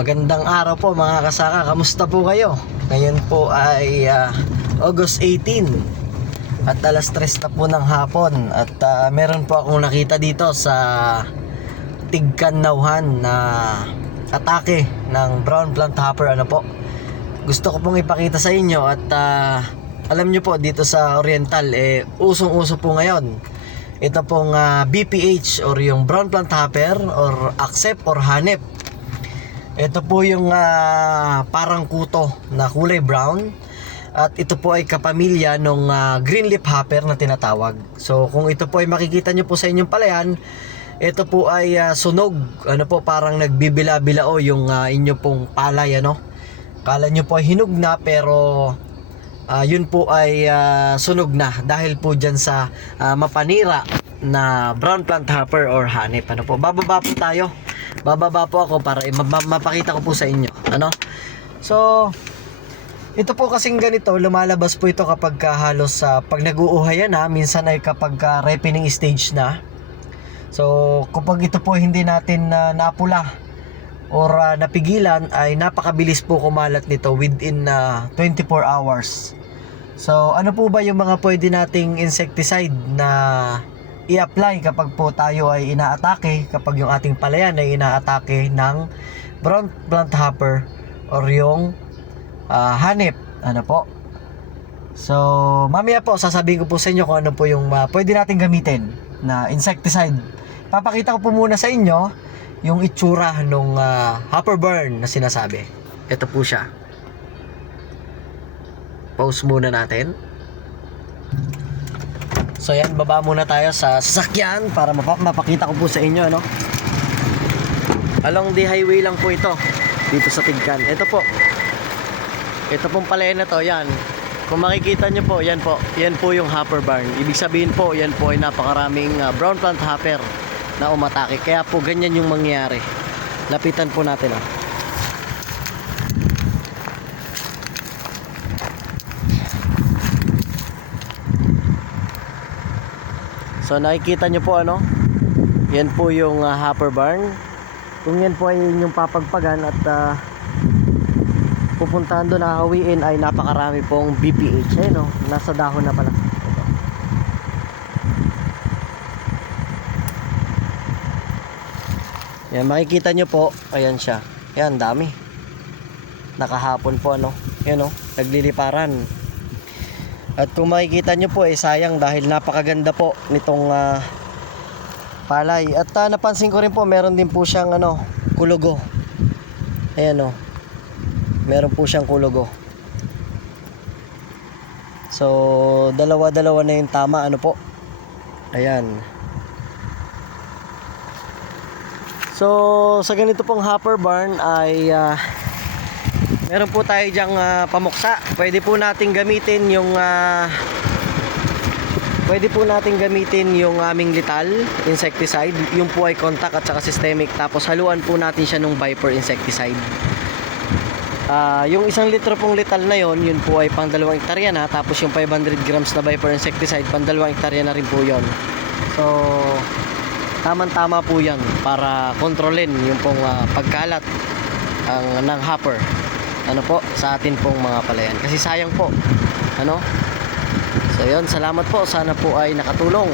magandang araw po mga kasaka. Kamusta po kayo? Ngayon po ay ah, August 18 at alas 3 na po ng hapon at ah, meron po akong nakita dito sa Tigkanauhan na atake ng brown plant hopper ano po. Gusto ko pong ipakita sa inyo at ah, alam nyo po dito sa Oriental eh usong-uso po ngayon ito pong ah, BPH or yung brown plant hopper or accept or hanep ito po yung ah, parang kuto na kulay brown at ito po ay kapamilya ng green leaf hopper na tinatawag. So kung ito po ay makikita nyo po sa inyong palayan, ito po ay ah, sunog. Ano po parang nagbibila-bilao yung ah, inyo pong palay ano. Kala nyo po ay hinog na pero ah, yun po ay ah, sunog na dahil po dyan sa ah, mapanira na brown plant hopper or hanip. Ano po, bababa po tayo. Bababa po ako para i- ma- ma- mapakita ko po sa inyo. Ano? So, ito po kasing ganito, lumalabas po ito kapag ka halos sa pag nag-uuhayan na, minsan ay kapag ka ripening stage na. So, kapag ito po hindi natin na napula or ah, napigilan ay napakabilis po kumalat nito within ah, 24 hours. So, ano po ba yung mga pwede nating insecticide na i-apply kapag po tayo ay inaatake, kapag yung ating palayan ay inaatake ng brown plant hopper or yung ah, hanip. Ano po? So, mamaya po sasabihin ko po sa inyo kung ano po yung ah, pwede nating gamitin na insecticide. Papakita ko po muna sa inyo yung itsura nung ah, hopper burn na sinasabi. Ito po siya. Pause muna natin. So yan, baba muna tayo sa sasakyan para mapa- mapakita ko po sa inyo ano. Along the highway lang po ito dito sa Tigkan. Ito po. Ito pong palayan na to, yan. Kung makikita nyo po, yan po. Yan po yung hopper barn. Ibig sabihin po, yan po ay napakaraming ah, brown plant hopper na umatake. Kaya po ganyan yung mangyayari. Lapitan po natin ah. So nakikita nyo po ano? Yan po yung ah, hopper barn. Kung yan po ay inyong papagpagan at ah, pupuntahan doon hahawiin ay napakarami pong BPH. Ayun no, nasa dahon na pala. Yan, makikita nyo po, ayan siya. Yan, dami. Nakahapon po ano. Yan o, nagliliparan. At kung makikita nyo po, eh, sayang dahil napakaganda po nitong ah, palay. At ah, napansin ko rin po, meron din po siyang ano, kulugo. Ayan o. Meron po siyang kulugo. So, dalawa-dalawa na yung tama. Ano po? Ayan. So, sa ganito pong hopper barn ay ah, meron po tayo diyang ah, pamuksa. Pwede po nating gamitin yung ah, Pwede po natin gamitin yung aming lital insecticide. Yung po ay contact at saka systemic. Tapos haluan po natin siya nung Viper insecticide. Ah, yung isang litro pong lital na yon, yun po ay pang dalawang hektarya na. Tapos yung 500 grams na Viper insecticide, pang dalawang hektarya na rin po yon. So, tamang-tama po yan para kontrolin yung pong ah, pagkalat ang, ng hopper. Ano po, sa atin pong mga palayan. Kasi sayang po. Ano? So yun, salamat po. Sana po ay nakatulong.